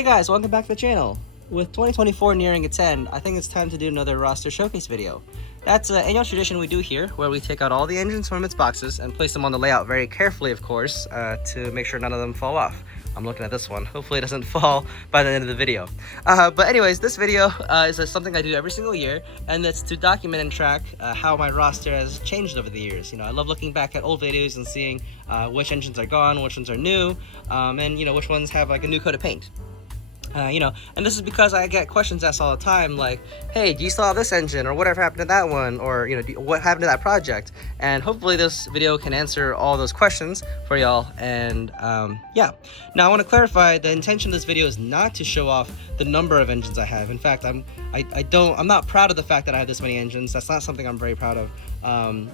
Hey guys, welcome back to the channel. With 2024 nearing its end, I think it's time to do another roster showcase video. That's an annual tradition we do here, where we take out all the engines from its boxes and place them on the layout very carefully, of course, to make sure none of them fall off. I'm looking at this one. Hopefully it doesn't fall by the end of the video. But anyways, this video is something I do every single year, and it's to document and track how my roster has changed over the years. You know, I love looking back at old videos and seeing which engines are gone, which ones are new, and you know, which ones have like a new coat of paint. And this is because I get questions asked all the time, like, hey, do you still have this engine, or whatever happened to that one, or what happened to that project? And hopefully this video can answer all those questions for y'all. And yeah, now I want to clarify, the intention of this video is not to show off the number of engines I have. In fact, I'm not proud of the fact that I have this many engines. That's not something I'm very proud of.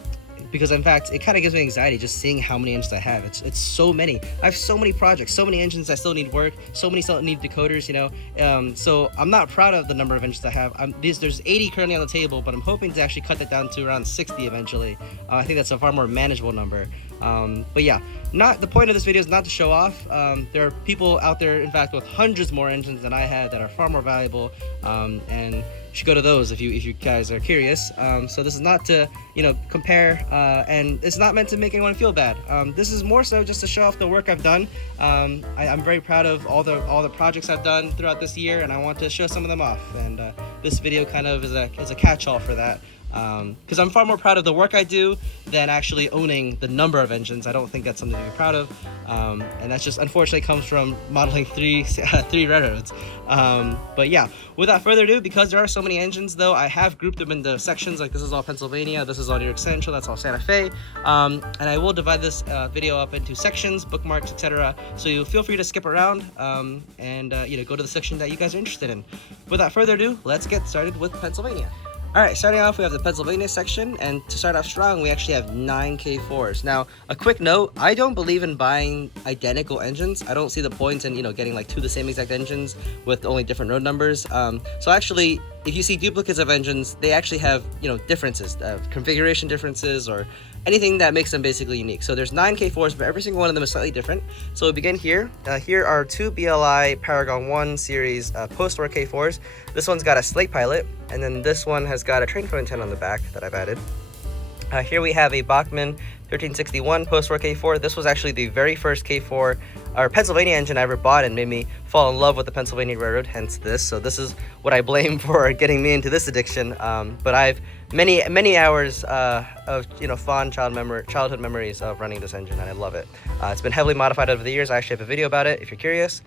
Because in fact, it kind of gives me anxiety just seeing how many engines I have. It's so many. I have so many projects, so many engines that still need work, so many still need decoders, so I'm not proud of the number of engines I have. There's 80 currently on the table, but I'm hoping to actually cut that down to around 60 eventually. I think that's a far more manageable number. But yeah, the point of this video is not to show off. There are people out there, in fact, with hundreds more engines than I have that are far more valuable, and you should go to those if you guys are curious. So this is not to compare, and it's not meant to make anyone feel bad. This is more so just to show off the work I've done. I'm very proud of all the projects I've done throughout this year, and I want to show some of them off. And this video kind of is a catch-all for that. Because I'm far more proud of the work I do than actually owning the number of engines. I don't think that's something to be proud of, and that just unfortunately comes from modeling three railroads. But yeah, without further ado, because there are so many engines though, I have grouped them into sections. Like, this is all Pennsylvania, this is all New York Central, that's all Santa Fe, and I will divide this video up into sections, bookmarks, etc. So you feel free to skip around and go to the section that you guys are interested in. Without further ado, let's get started with Pennsylvania. Alright, starting off, we have the Pennsylvania section, and to start off strong, we actually have 9 K4s. Now, a quick note, I don't believe in buying identical engines. I don't see the point in, getting like 2 of the same exact engines with only different road numbers. So actually, if you see duplicates of engines, they actually have, differences, configuration differences, or anything that makes them basically unique. So there's 9 K4s, but every single one of them is slightly different. So we begin here. Here are 2 BLI Paragon 1 series post-war K4s. This one's got a slate pilot, and then this one has got a Trainman440 antenna on the back that I've added. Here we have a Bachmann 1361 post-war K4. This was actually the very first K4 or Pennsylvania engine I ever bought, and made me fall in love with the Pennsylvania Railroad, hence this. So this is what I blame for getting me into this addiction. But I've many hours of fond childhood memories of running this engine, and I love it. It's been heavily modified over the years. I actually have a video about it if you're curious.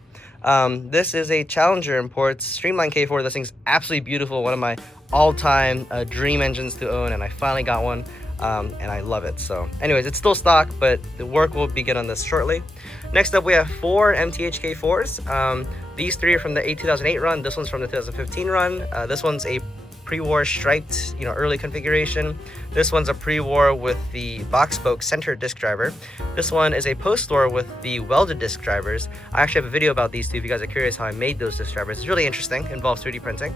This is a Challenger Imports Streamline K4. This thing's absolutely beautiful, one of my all-time dream engines to own, and I finally got one. And I love it. So anyways, it's still stock, but the work will begin on this shortly. Next up, we have 4 MTH K4s. These 3 are from the 2008 run. This one's from the 2015 run. This one's a pre-war striped, early configuration. This one's a pre-war with the box spoke center disc driver. This one is a post-war with the welded disc drivers. I actually have a video about these two if you guys are curious how I made those disc drivers. It's really interesting. It involves 3D printing.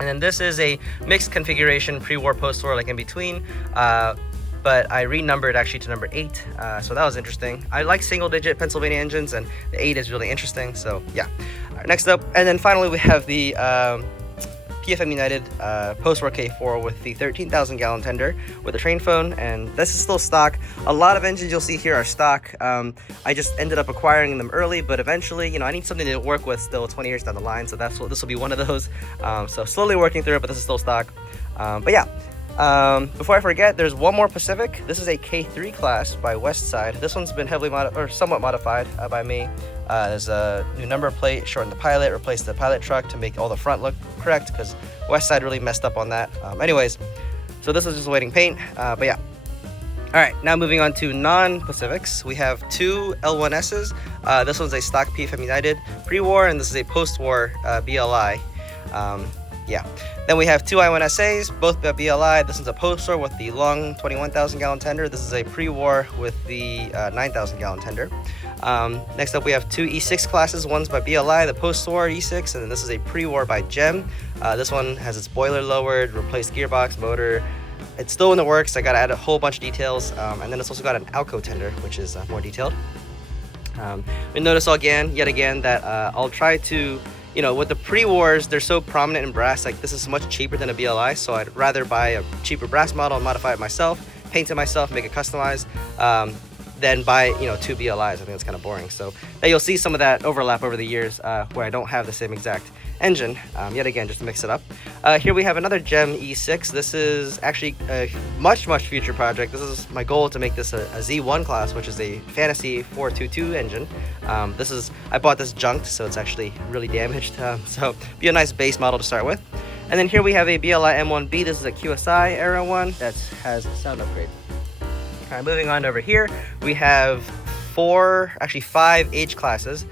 And then this is a mixed configuration, pre-war, post-war, like in between, but I renumbered actually to number 8, so that was interesting. I like single-digit Pennsylvania engines, and the 8 is really interesting, so yeah. Right, next up, and then finally we have the PFM United post-war K4 with the 13,000 gallon tender with a train phone, and this is still stock. A lot of engines you'll see here are stock. I just ended up acquiring them early, but eventually, I need something to work with still 20 years down the line, so this will be one of those. So slowly working through it, but this is still stock. But yeah. Before I forget, there's one more Pacific. This is a K3 class by Westside. This one's been heavily somewhat modified by me. There's a new number plate, shortened the pilot, replaced the pilot truck to make all the front look correct, because Westside really messed up on that. Anyways, so this is just awaiting paint, but yeah. Alright, now moving on to non-Pacifics. We have 2 L1Ss. This one's a stock PFM United pre-war, and this is a post-war BLI. Yeah. Then we have 2 I1SAs, both BLI. This is a post-war with the long 21,000 gallon tender. This is a pre-war with the 9,000 gallon tender. Next up, we have 2 E6 classes. One's by BLI, the post-war E6, and then this is a pre-war by GEM. This one has its boiler lowered, replaced gearbox, motor. It's still in the works. I got to add a whole bunch of details. And then it's also got an Alco tender, which is more detailed. We notice yet again that I'll try to, you know, with the pre-wars, they're so prominent in brass, like this is much cheaper than a BLI, so I'd rather buy a cheaper brass model and modify it myself, paint it myself, make it customized, than buy, you know, 2 BLIs. I think it's kind of boring. So you'll see some of that overlap over the years where I don't have the same exact engine, yet again, just to mix it up. Here we have another Gem E6. This is actually a much future project. This is my goal to make this a Z1 class, which is a Fantasy 422 engine. I bought this junked, so it's actually really damaged. So be a nice base model to start with. And then here we have a BLI M1B. This is a QSI era one that has a sound upgrade. All right, moving on over here, we have 5 H classes.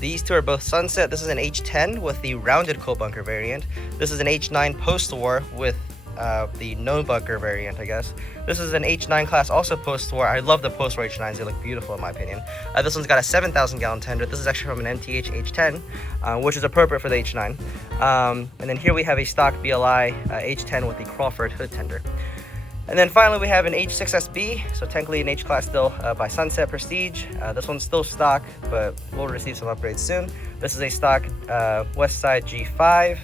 These two are both Sunset. This is an H10 with the rounded coal bunker variant. This is an H9 post-war with the no bunker variant, I guess. This is an H9 class, also post-war. I love the post-war H9s. They look beautiful in my opinion. This one's got a 7,000 gallon tender. This is actually from an MTH H10, which is appropriate for the H9. And then here we have a stock BLI H10 with the Crawford hood tender. And then finally we have an H6SB, so technically an H class still by Sunset Prestige. This one's still stock, but we'll receive some upgrades soon. This is a stock Westside G5.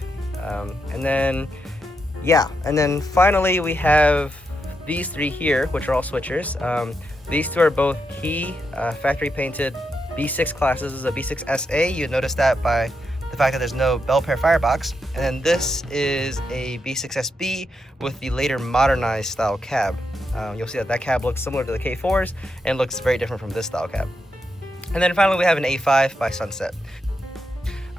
And then finally we have these 3 here, which are all switchers. These 2 are both key factory painted B6 classes. This is a B6 SA. You notice that by the fact that there's no bell pair firebox. And then this is a B6SB with the later modernized style cab. You'll see that cab looks similar to the K4s and looks very different from this style cab. And then finally we have an A5 by Sunset.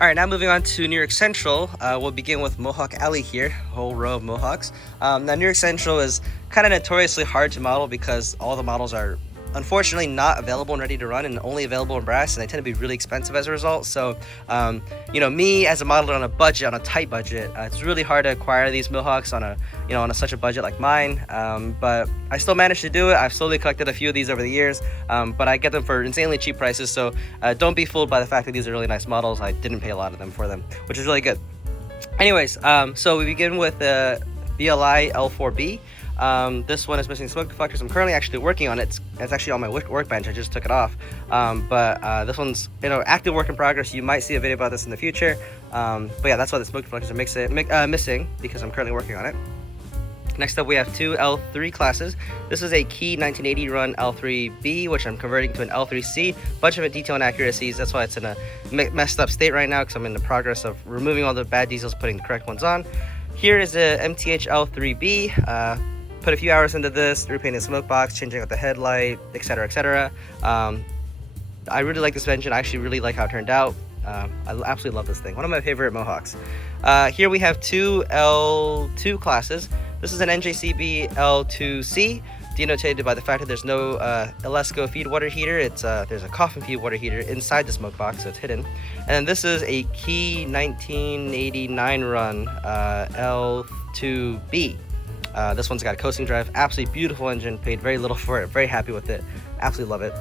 All right, now moving on to New York Central, we'll begin with Mohawk Alley here, a whole row of Mohawks. Now New York Central is kind of notoriously hard to model because all the models are unfortunately not available and ready to run and only available in brass, and they tend to be really expensive as a result. So you know, me as a modeler on a budget, on a tight budget, it's really hard to acquire these Mohawks on such a budget like mine, but I still managed to do it. I've slowly collected a few of these over the years, but I get them for insanely cheap prices, so don't be fooled by the fact that these are really nice models. I didn't pay a lot of them for them, which is really good. Anyways, so we begin with the BLI L4B. This one is missing smoke deflectors. I'm currently actually working on it. It's actually on my workbench. I just took it off. But this one's, you know, active work in progress. You might see a video about this in the future. But yeah, that's why the smoke deflectors are missing, because I'm currently working on it. Next up, we have 2 L3 classes. This is a key 1980 run L3B, which I'm converting to an L3C. Bunch of detail inaccuracies. That's why it's in a messed up state right now, because I'm in the progress of removing all the bad diesels, putting the correct ones on. Here is a MTH L3B. Put a few hours into this, repainting the smoke box, changing out the headlight, etc., etc. I really like this engine. I actually really like how it turned out. I absolutely love this thing. One of my favorite Mohawks. Here we have 2 L2 classes. This is an NJCB L2C, denotated by the fact that there's no Alesco feed water heater. There's a coffin feed water heater inside the smoke box, so it's hidden. And then this is a key 1989 run L2B. This one's got a coasting drive, absolutely beautiful engine, paid very little for it, very happy with it, absolutely love it.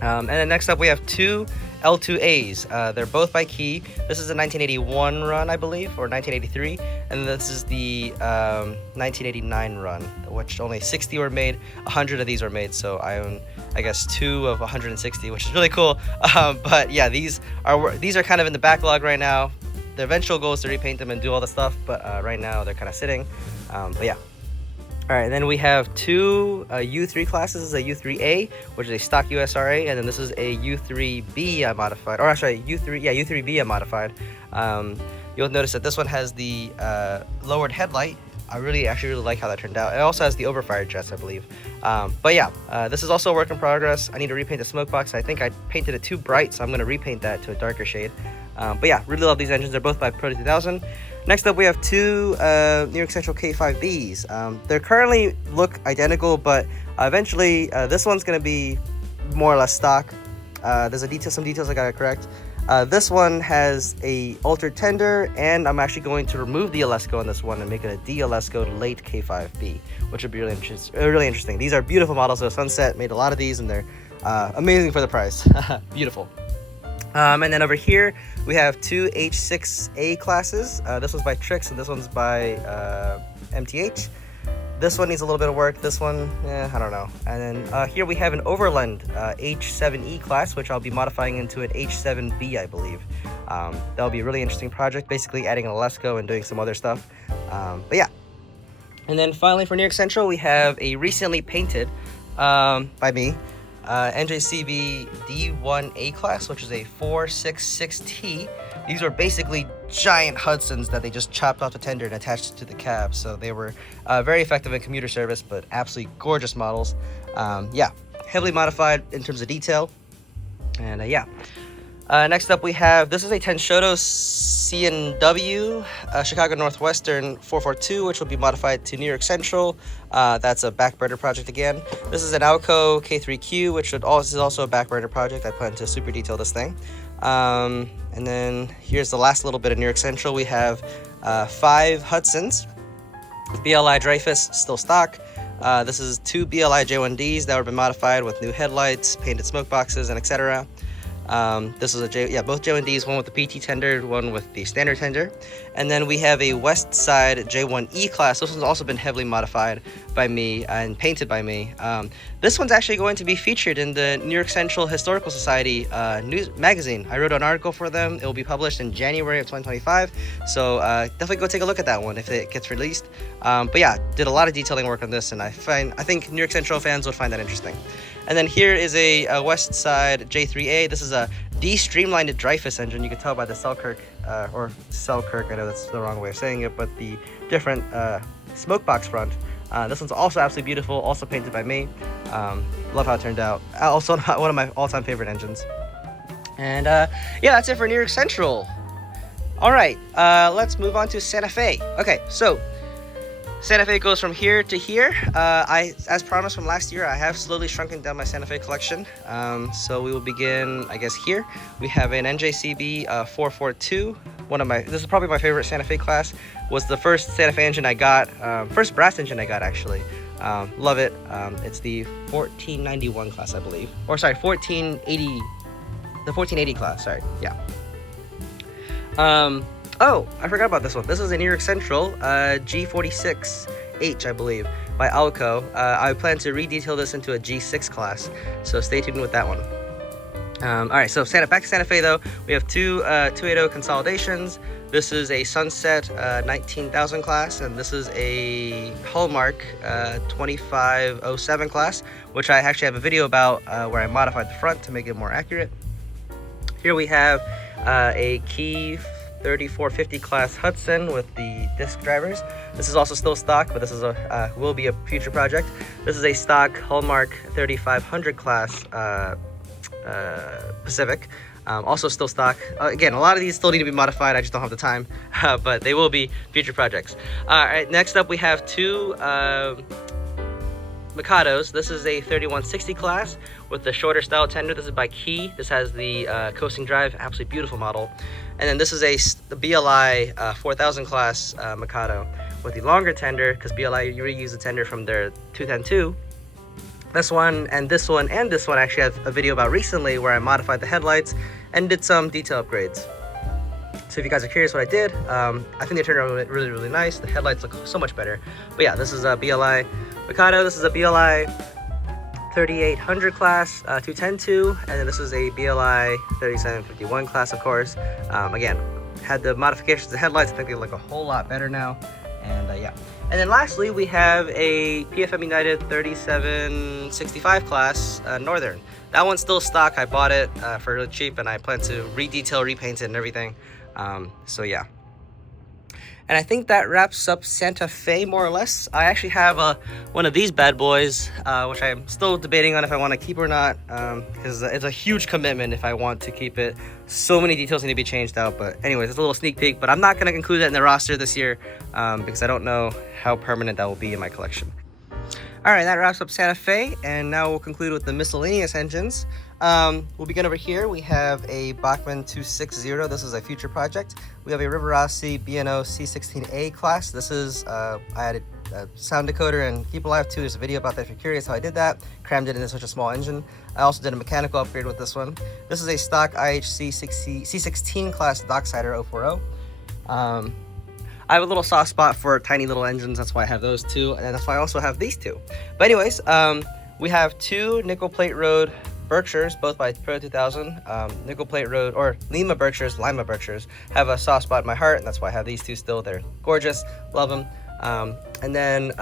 And then next up we have 2 L2As. They're both by Key. This is a 1981 run, I believe, or 1983, and this is the 1989 run, which only 60 were made. 100 of these were made, so I own, I guess, 2 of 160, which is really cool. But yeah, these are kind of in the backlog right now. The eventual goal is to repaint them and do all the stuff, but right now they're kind of sitting. But yeah. All right, then we have 2 U3 classes. This is a U3A, which is a stock USRA, and then this is a U3B modified, or actually U3B modified. You'll notice that this one has the lowered headlight. I actually really like how that turned out. It also has the overfired jets, I believe. But yeah, this is also a work in progress. I need to repaint the smoke box. I think I painted it too bright, so I'm going to repaint that to a darker shade. But yeah, really love these engines. They're both by Proto 2000. Next up, we have 2 New York Central K5Bs. They currently look identical, but eventually this one's going to be more or less stock. There's some details I got to correct. This one has a altered tender, and I'm actually going to remove the Alesco on this one and make it a D-Alesco late K5B, which would be really interesting. These are beautiful models. So Sunset made a lot of these, and they're amazing for the price. Beautiful. And then over here, we have 2 H6A classes. This one's by Trix, and this one's by MTH. This one needs a little bit of work. This one, I don't know. And then here we have an Overland H7E class, which I'll be modifying into an H7B, I believe. That'll be a really interesting project, basically adding a Lesco and doing some other stuff. But yeah. And then finally for New York Central, we have a recently painted by me NJCB D1A class, which is a 466T. These are basically giant Hudsons that they just chopped off the tender and attached to the cab. So they were very effective in commuter service, but absolutely gorgeous models. Yeah, heavily modified in terms of detail. And yeah. Next up we have, this is a Tenshoto C&W Chicago Northwestern 442, which will be modified to New York Central. That's a back burner project again. This is an Alco K3Q, which is also a back burner project. I plan to super detail this thing. And then here's the last little bit of New York Central. We have 5 Hudsons with BLI Dreyfus still stock. This is 2 BLI J1Ds that were modified with new headlights, painted smoke boxes, and etc. This is both J1Ds, one with the PT tender, one with the standard tender. And then we have a West Side J1E class. This one's also been heavily modified by me and painted by me. This one's actually going to be featured in the New York Central Historical Society news magazine. I wrote an article for them. It will be published in January of 2025. So definitely go take a look at that one if it gets released. But yeah, did a lot of detailing work on this, and I think New York Central fans would find that interesting. And then here is a West Side J3A. This is a de-streamlined Dreyfus engine. You can tell by the Selkirk, or Selkirk, I know that's the wrong way of saying it, but the different smoke box front. This one's also absolutely beautiful, also painted by me. Love how it turned out. Also one of my all-time favorite engines. And yeah, that's it for New York Central. All right, let's move on to Santa Fe. Okay, so Santa Fe goes from here to here. As promised from last year, I have slowly shrunken down my Santa Fe collection. So we will begin, I guess, here. We have an NJCB 442. This is probably my favorite Santa Fe class. Was the first Santa Fe engine I got, first brass engine I got actually. Love it. It's the 1491 class, I believe. Or sorry, 1480. The 1480 class. Sorry, yeah. Oh, I forgot about this one. This is a New York Central G46H, I believe, by Alco. I plan to redetail this into a G6 class, so stay tuned with that one. All right, so back to Santa Fe though. We have two 280 consolidations. This is a Sunset 19,000 class, and this is a Hallmark 2507 class, which I actually have a video about where I modified the front to make it more accurate. Here we have a Key 3450 class Hudson with the disc drivers. This is also still stock, but this is will be a future project. This is a stock Hallmark 3500 class Pacific, also still stock. Again, a lot of these still need to be modified. I just don't have the time, but they will be future projects. All right, next up we have 2 Mikados. This is a 3160 class with the shorter style tender. This is by Key. This has the coasting drive, absolutely beautiful model. And then this is the BLI 4000 class Mikado with the longer tender, because BLI reused the tender from their 210-2. This one and this one and this one actually have a video about recently where I modified the headlights and did some detail upgrades. So if you guys are curious what I did, I think they turned out really, really nice. The headlights look so much better. But yeah, this is a BLI Mikado. This is a BLI 3800 class 210-2, and then this is a BLI 3751 class, of course. Again, had the modifications of the headlights. I think they look a whole lot better now. And yeah. And then lastly, we have a PFM United 3765 class Northern. That one's still stock. I bought it for really cheap, and I plan to redetail, repaint it, and everything. So yeah. And I think that wraps up Santa Fe more or less. I actually have one of these bad boys, which I'm still debating on if I want to keep or not, because it's a huge commitment if I want to keep it. So many details need to be changed out, but anyways, it's a little sneak peek, but I'm not going to include that in the roster this year, because I don't know how permanent that will be in my collection. All right, that wraps up Santa Fe, and now we'll conclude with the miscellaneous engines. We'll begin over here. We have a Bachmann 260. This is a future project. We have a Rivarossi B&O C16A class. This is, I added a sound decoder and keep alive too. There's a video about that if you're curious how I did that. Crammed it into such a small engine. I also did a mechanical upgrade with this one. This is a stock IHC C16 class Docksider 040. I have a little soft spot for tiny little engines. That's why I have those two, and that's why I also have these two. But anyways, we have two nickel plate road Berkshires, both by Pro 2000. Nickel plate road, or Lima Berkshires have a soft spot in my heart, and that's why I have these two still. They're gorgeous, love them. And then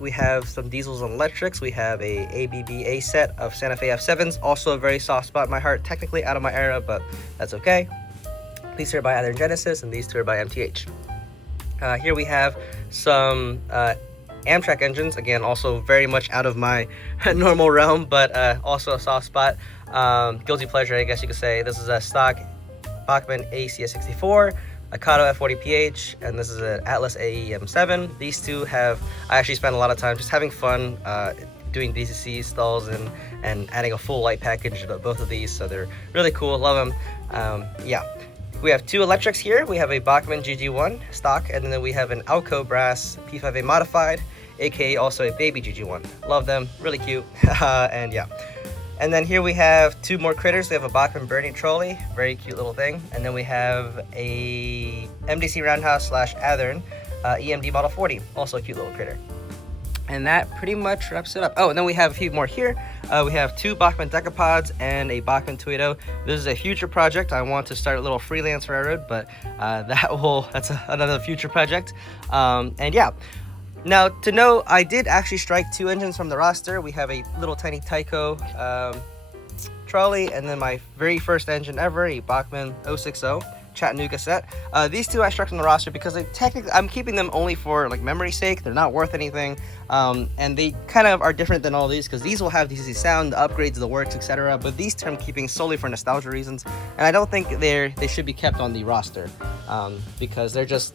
we have some diesels and electrics. We have a ABBA set of Santa Fe F7s, also a very soft spot in my heart, technically out of my era, but that's okay. These two are by Iron Genesis, and these two are by MTH. Here we have some Amtrak engines, again, also very much out of my normal realm, but also a soft spot. Guilty pleasure, I guess you could say. This is a stock Bachmann ACS64, a Kato F40PH, and this is an Atlas AEM7. These two I actually spent a lot of time just having fun doing DCC installs and adding a full light package to both of these, so they're really cool, love them. Yeah. We have two electrics here. We have a Bachmann GG1 stock, and then we have an Alco Brass P5A modified, aka also a baby GG1. Love them, really cute. And yeah. And then here we have two more critters. We have a Bachmann Burning Trolley, very cute little thing. And then we have a MDC Roundhouse / Athearn EMD Model 40, also a cute little critter. And that pretty much wraps it up. Oh, and then we have a few more here. We have two Bachmann Decapods and a Bachmann Tweedo. This is a future project. I want to start a little freelance railroad, but that's another future project. And yeah. Now, to know, I did actually strike two engines from the roster. We have a little tiny Tyco trolley, and then my very first engine ever, a Bachmann 060 Chattanooga set. These two I struck from the roster because I'm keeping them only for like memory's sake. They're not worth anything, and they kind of are different than all these because these will have DCC sound, the upgrades, the works, etc. But these two I'm keeping solely for nostalgia reasons, and I don't think they should be kept on the roster because they're just.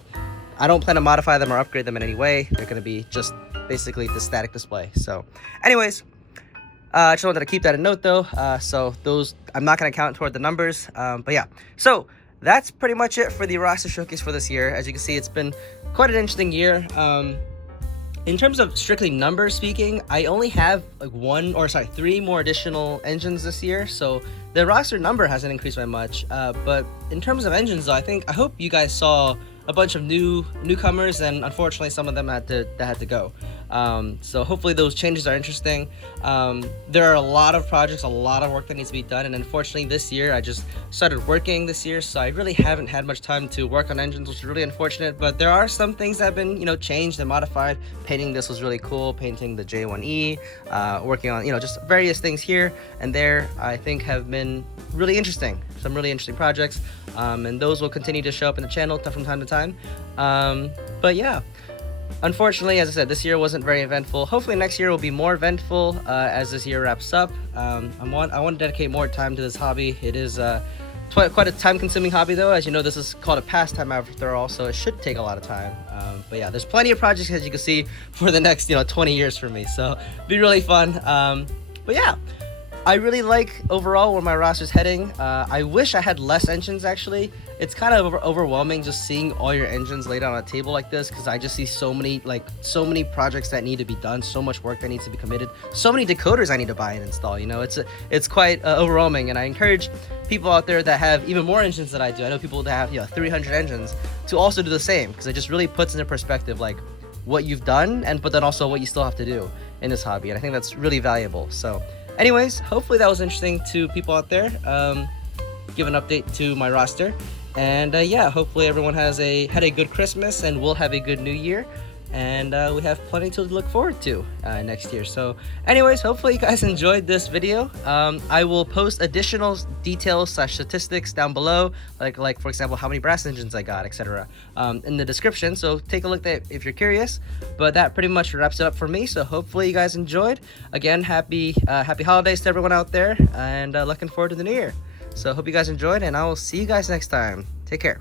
I don't plan to modify them or upgrade them in any way. They're going to be just basically the static display. So, anyways. I just wanted to keep that in note though. So those I'm not going to count toward the numbers. But yeah. So that's pretty much it for the roster showcase for this year. As you can see, it's been quite an interesting year. In terms of strictly numbers speaking, I only have like 3 more additional engines this year. So the roster number hasn't increased by much. But in terms of engines though, I hope you guys saw a bunch of newcomers, and unfortunately some of them had to go. So hopefully those changes are interesting. There are a lot of projects, a lot of work that needs to be done, and unfortunately this year I just started working this year, so I really haven't had much time to work on engines, which is really unfortunate. But there are some things that have been changed and modified. Painting this was really cool, painting the J1E, working on just various things here and there. I think have been really interesting, some really interesting projects, and those will continue to show up in the channel from time to time. But yeah, unfortunately, as I said, this year wasn't very eventful. Hopefully next year will be more eventful as this year wraps up. I want to dedicate more time to this hobby. It is quite a time-consuming hobby though. As you know, this is called a pastime after all, so it should take a lot of time. But yeah, there's plenty of projects, as you can see, for the next 20 years for me, so it'll be really fun. But yeah, I really like overall where my roster's heading. I wish I had less engines actually. It's kind of overwhelming just seeing all your engines laid out on a table like this, because I just see so many projects that need to be done, so much work that needs to be committed, so many decoders I need to buy and install. It's quite overwhelming, and I encourage people out there that have even more engines than I do. I know people that have 300 engines to also do the same, because it just really puts into perspective like what you've done, but then also what you still have to do in this hobby, and I think that's really valuable. So anyways, hopefully that was interesting to people out there. Give an update to my roster. And yeah, hopefully everyone had a good Christmas, and we'll have a good New Year, and we have plenty to look forward to next year. So anyways, hopefully you guys enjoyed this video. I will post additional details / statistics down below, like for example how many brass engines I got, etc., in the description, so take a look at it if you're curious. But that pretty much wraps it up for me, so hopefully you guys enjoyed. Again, happy holidays to everyone out there, and looking forward to the new year. So hope you guys enjoyed, and I will see you guys next time. Take care.